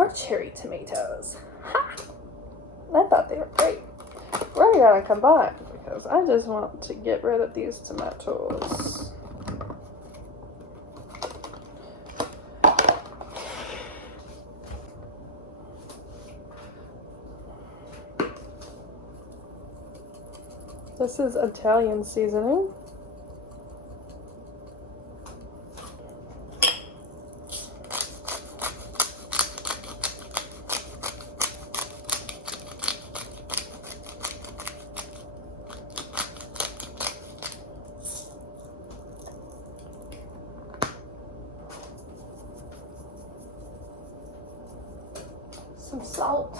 are cherry tomatoes. Ha! I thought they were great. We're gonna combine because I just want to get rid of these tomatoes. This is Italian seasoning. Some salt.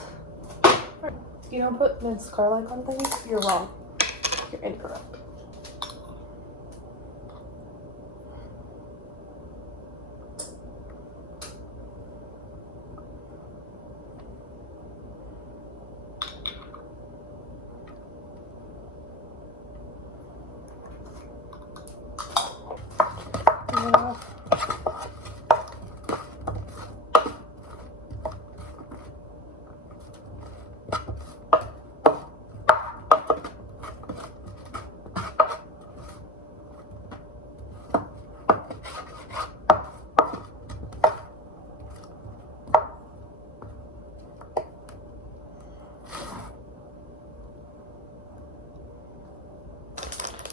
You don't put minced garlic on things, you're wrong. You're incorrect. Yeah.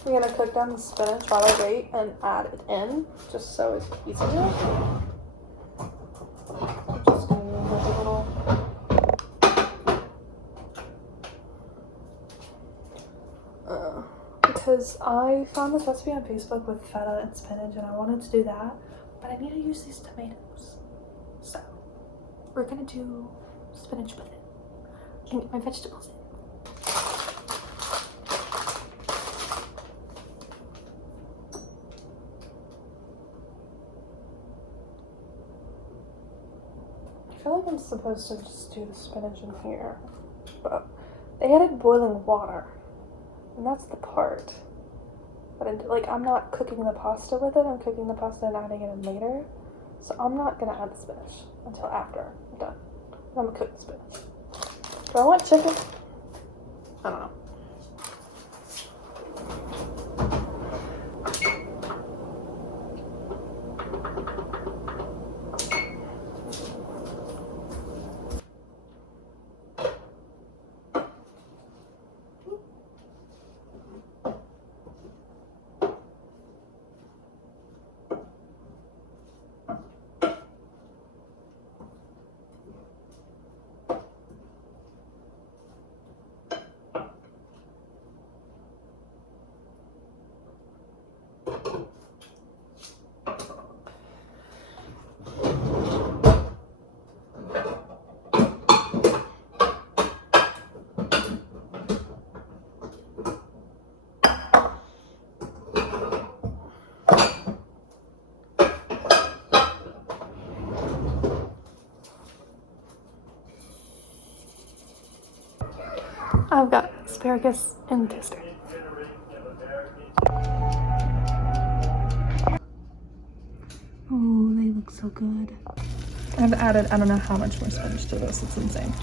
I'm gonna cook down the spinach while I wait and add it in, just so it's easier. I'm just gonna use a little. Because I found this recipe on Facebook with feta and spinach, and I wanted to do that, but I need to use these tomatoes. So we're gonna do spinach with it and get my vegetables in. I feel like I'm supposed to just do the spinach in here, but they added boiling water, and that's the part. But like, I'm not cooking the pasta with it. I'm cooking the pasta and adding it in later, so I'm not gonna add the spinach until after I'm done. I'm gonna cook the spinach. Do I want chicken? I don't know. I've got asparagus in the toaster. Oh, they look so good. I've added, I don't know how much more spinach to this, it's insane.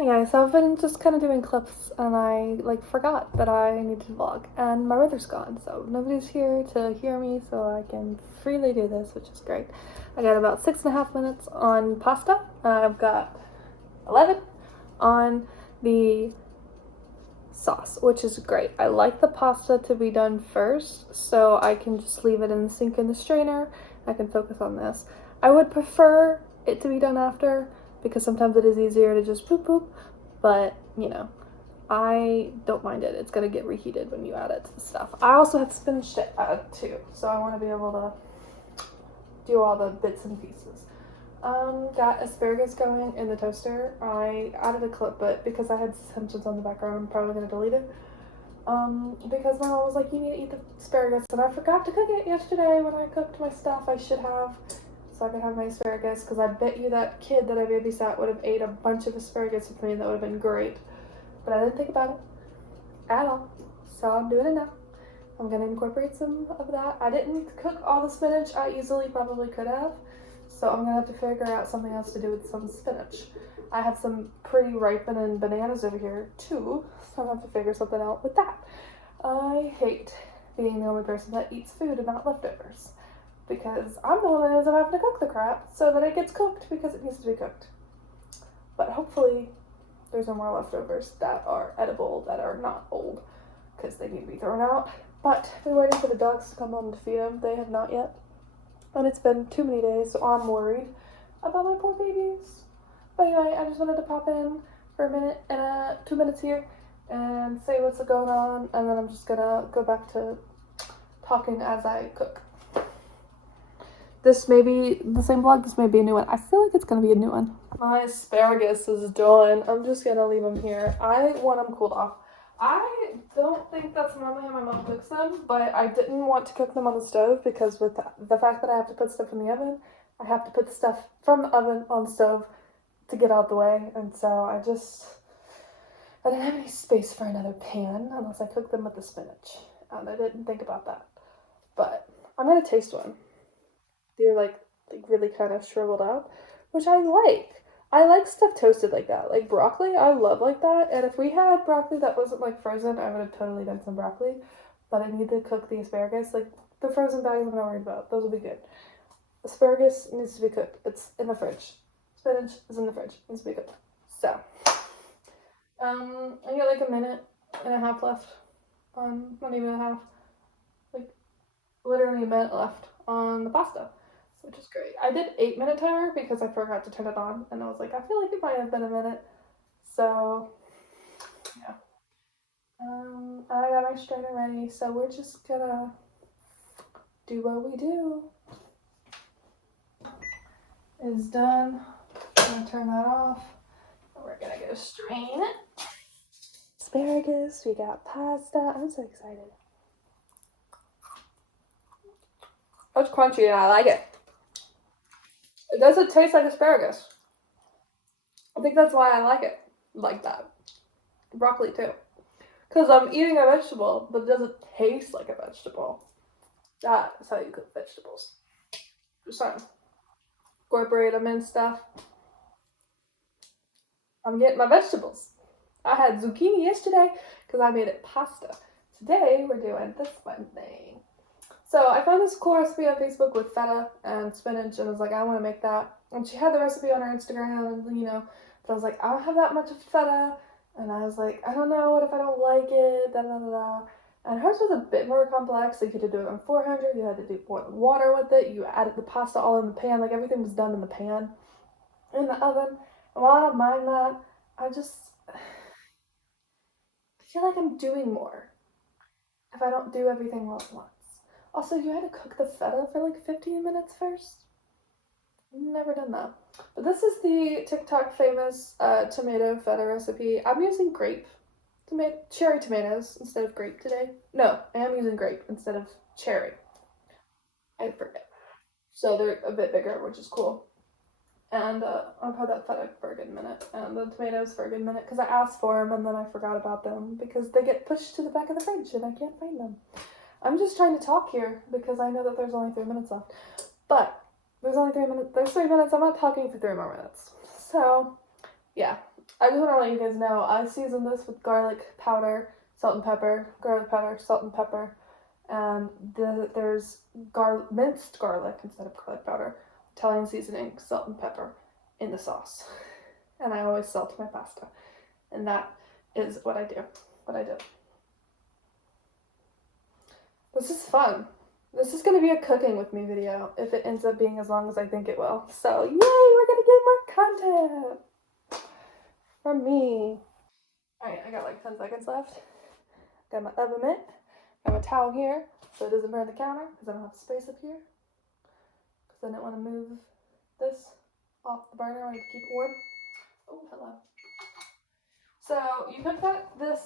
Hey guys, so I've been just kind of doing clips and I forgot that I needed to vlog, and my brother's gone, so nobody's here to hear me, so I can freely do this, which is great. I got about 6.5 minutes on pasta. I've got 11 on the sauce, which is great. I like the pasta to be done first, so I can just leave it in the sink in the strainer. I can focus on this. I would prefer it to be done after, because sometimes it is easier to just boop boop, but you know, I don't mind it. It's gonna get reheated when you add it to the stuff. I also have spinach to add too, so I want to be able to do all the bits and pieces. Got asparagus going in the toaster. I added a clip, but because I had Simpsons on the background, I'm probably gonna delete it. because my mom was like, you need to eat the asparagus, and I forgot to cook it yesterday when I cooked my stuff. I should have, so I could have my asparagus, because I bet you that kid that I babysat would have ate a bunch of asparagus with me. That would have been great. But I didn't think about it at all, so I'm doing it now. I'm gonna incorporate some of that. I didn't cook all the spinach. I easily probably could have, so I'm gonna have to figure out something else to do with some spinach. I have some pretty ripening bananas over here too, so I'm gonna have to figure something out with that. I hate being the only person that eats food and not leftovers, because I'm the one that ends up having to cook the crap so that it gets cooked because it needs to be cooked. But hopefully there's no more leftovers that are edible, that are not old, because they need to be thrown out. But I've been waiting for the dogs to come home to feed them. They have not yet. And it's been too many days, so I'm worried about my poor babies. But anyway, I just wanted to pop in for a minute and 2 minutes here and say what's going on, and then I'm just gonna go back to talking as I cook. This may be the same vlog, this may be a new one. I feel like it's gonna be a new one. My asparagus is done. I'm just gonna leave them here. I want them cooled off. I don't think that's normally how my mom cooks them, but I didn't want to cook them on the stove because with the fact that I have to put stuff in the oven, I have to put the stuff from the oven on the stove to get out the way, and so I didn't have any space for another pan unless I cooked them with the spinach, and I didn't think about that. But I'm gonna taste one. They're like really kind of shriveled up, which I like. I like stuff toasted like that. Like broccoli, I love like that. And if we had broccoli that wasn't like frozen, I would have totally done some broccoli. But I need to cook the asparagus. Like the frozen bags I'm not worried about. Those will be good. Asparagus needs to be cooked. It's in the fridge. Spinach is in the fridge. It needs to be cooked. So, I got like a minute and a half left on, not even a half, like literally a minute left on the pasta, which is great. I did 8-minute timer because I forgot to turn it on, and I was like, I feel like it might have been a minute. So, yeah. I got my strainer ready, so we're just gonna do what we do. It's done. I'm gonna turn that off. We're gonna go strain it. Asparagus, we got pasta. I'm so excited. It's crunchy and I like it. It doesn't taste like asparagus. I think that's why I like it like that. Broccoli too. Because I'm eating a vegetable, but it doesn't taste like a vegetable. That is how you cook vegetables. Just trying to incorporate them and stuff. I'm getting my vegetables. I had zucchini yesterday because I made it pasta. Today we're doing this one thing. So I found this cool recipe on Facebook with feta and spinach, and I was like, I want to make that. And she had the recipe on her Instagram, and but I was like, I don't have that much of feta, and I was like, I don't know, what if I don't like it, da da da da. And hers was a bit more complex. Like you had to do it on 400, you had to do boiling water with it, you added the pasta all in the pan, like everything was done in the pan, in the oven. And while I don't mind that, I feel like I'm doing more if I don't do everything all at once. Also, you had to cook the feta for like 15 minutes first. Never done that. But this is the TikTok famous tomato feta recipe. I'm using cherry tomatoes instead of grape today. No, I am using grape instead of cherry. I forget. So they're a bit bigger, which is cool. And I've had that feta for a good minute, and the tomatoes for a good minute, because I asked for them and then I forgot about them because they get pushed to the back of the fridge and I can't find them. I'm just trying to talk here because I know that there's only 3 minutes left. But there's only 3 minutes. There's 3 minutes. I'm not talking for 3 more minutes. So, yeah. I just want to let you guys know I seasoned this with garlic powder, salt and pepper, garlic powder, salt and pepper, and there's minced garlic instead of garlic powder, Italian seasoning, salt and pepper in the sauce. And I always salt my pasta. And that is what I do. This is fun. This is going to be a cooking with me video if it ends up being as long as I think it will. So, yay, we're going to get more content from me. Alright, I got like 10 seconds left. Got my oven mitt. Got my towel here so it doesn't burn the counter because I don't have space up here. Because I didn't want to move this off the burner. I wanted to keep it warm. Oh, hello. So, you cook this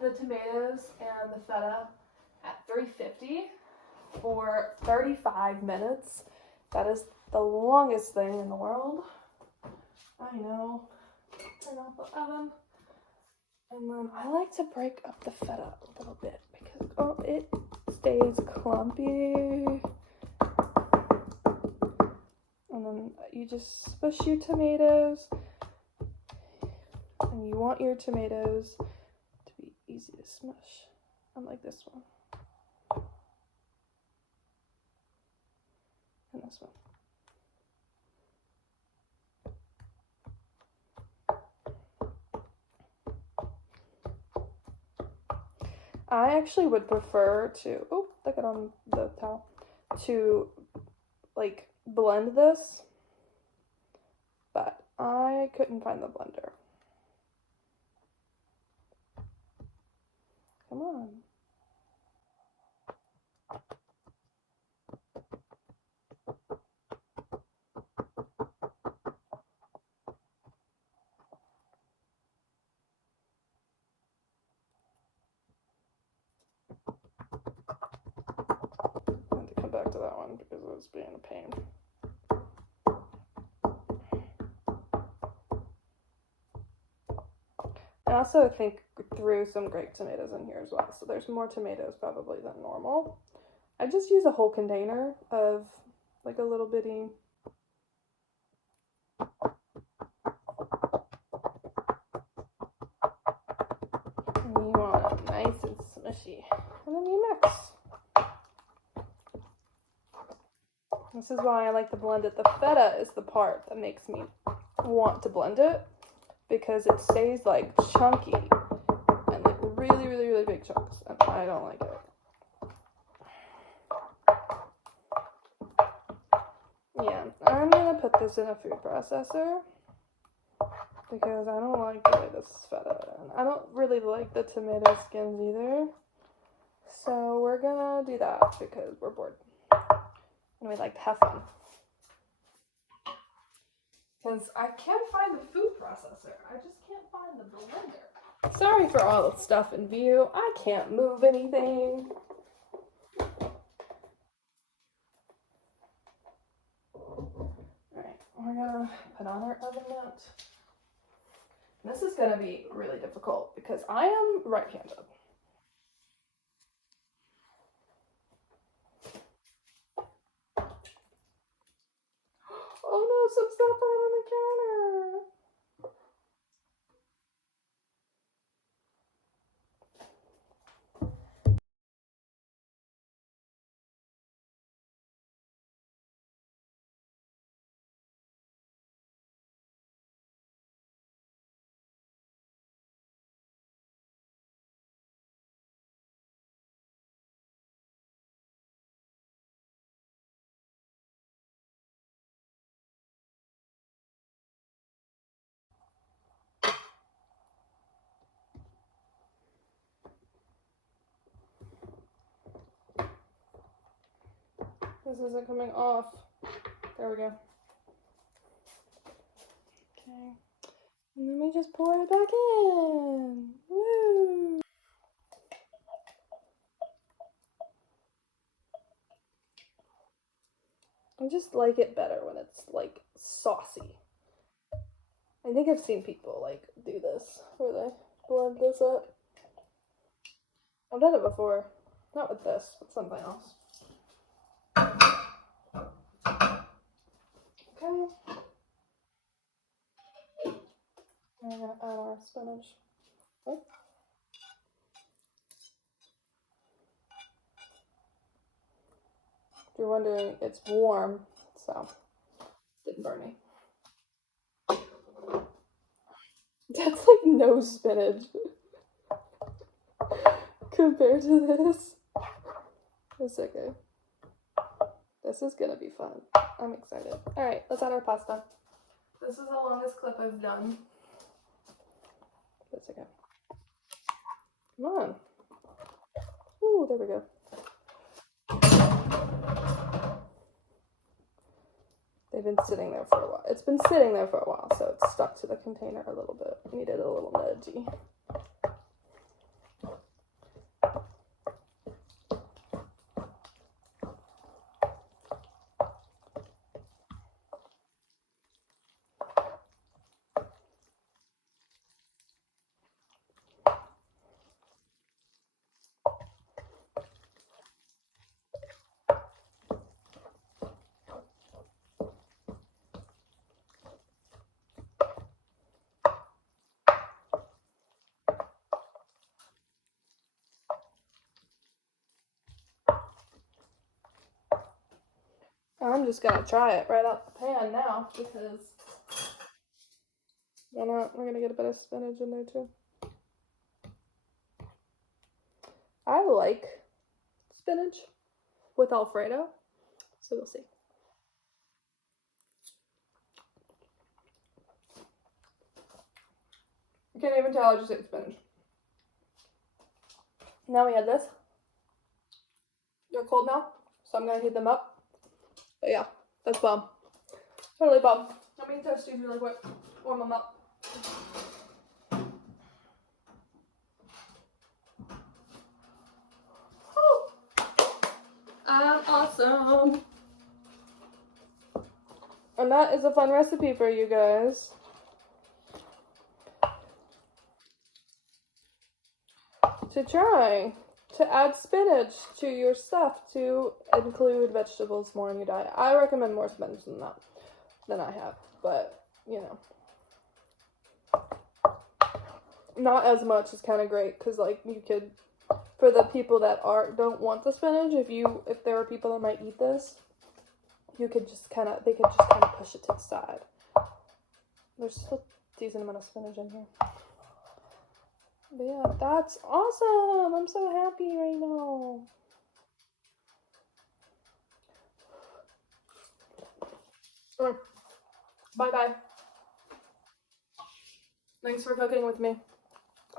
the tomatoes and the feta at 350 for 35 minutes. That is the longest thing in the world. I know. Turn off the oven. And then I like to break up the feta a little bit because it stays clumpy. And then you just smush your tomatoes. And you want your tomatoes to be easy to smush, unlike this one. And this one. I actually would prefer to, look it on the towel, to like blend this, but I couldn't find the blender. Come on. I had to come back to that one because it was being a pain. I also think threw some grape tomatoes in here as well, so there's more tomatoes probably than normal. I just use a whole container of like a little bitty. And you want it nice and smushy. And then you mix. This is why I like to blend it. The feta is the part that makes me want to blend it because it stays like chunky and like really, really, really big chunks, and I don't like it. Yeah, I'm gonna put this in a food processor because I don't like the way this is feta, and I don't really like the tomato skins either. So we're gonna do that because we're bored and we like to have fun. Because I can't find the food processor. I just can't find the blender. Sorry for all the stuff in view. I can't move anything. Alright, we're gonna put on our oven mitt. This is gonna be really difficult because I am right-handed. Oh no, some stuff out on the counter. This isn't coming off. There we go. Okay. And then we just pour it back in. Woo! I just like it better when it's like saucy. I think I've seen people like do this where they blend this up. I've done it before. Not with this, with something else. Okay. We're gonna add our spinach. Okay. If you're wondering, it's warm, so it didn't burn me. That's like no spinach compared to this. It's okay. This is gonna be fun. I'm excited. Alright, let's add our pasta. This is the longest clip I've done. That's okay. Come on. Ooh, there we go. They've been sitting there for a while. It's been sitting there for a while, so it's stuck to the container a little bit. I needed a little nudgy. I'm just gonna try it right out the pan now because why not? We're gonna get a bit of spinach in there too. I like spinach with Alfredo, so we'll see. You can't even tell I just ate spinach. Now we have this. They're cold now, so I'm gonna heat them up. But yeah, that's bomb. Totally bomb. Let me toast these really quick. Warm them up. Oh, I'm awesome. And that is a fun recipe for you guys. To try. To add spinach to your stuff, to include vegetables more in your diet. I recommend more spinach than I have, but you know, not as much is kind of great because like you could, for the people that don't want the spinach, if there are people that might eat this, they could just kind of push it to the side. There's still a decent amount of spinach in here. But yeah, that's awesome. I'm so happy right now. Bye-bye. Thanks for cooking with me.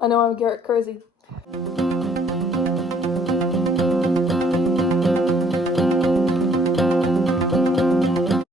I know I'm Garrett crazy.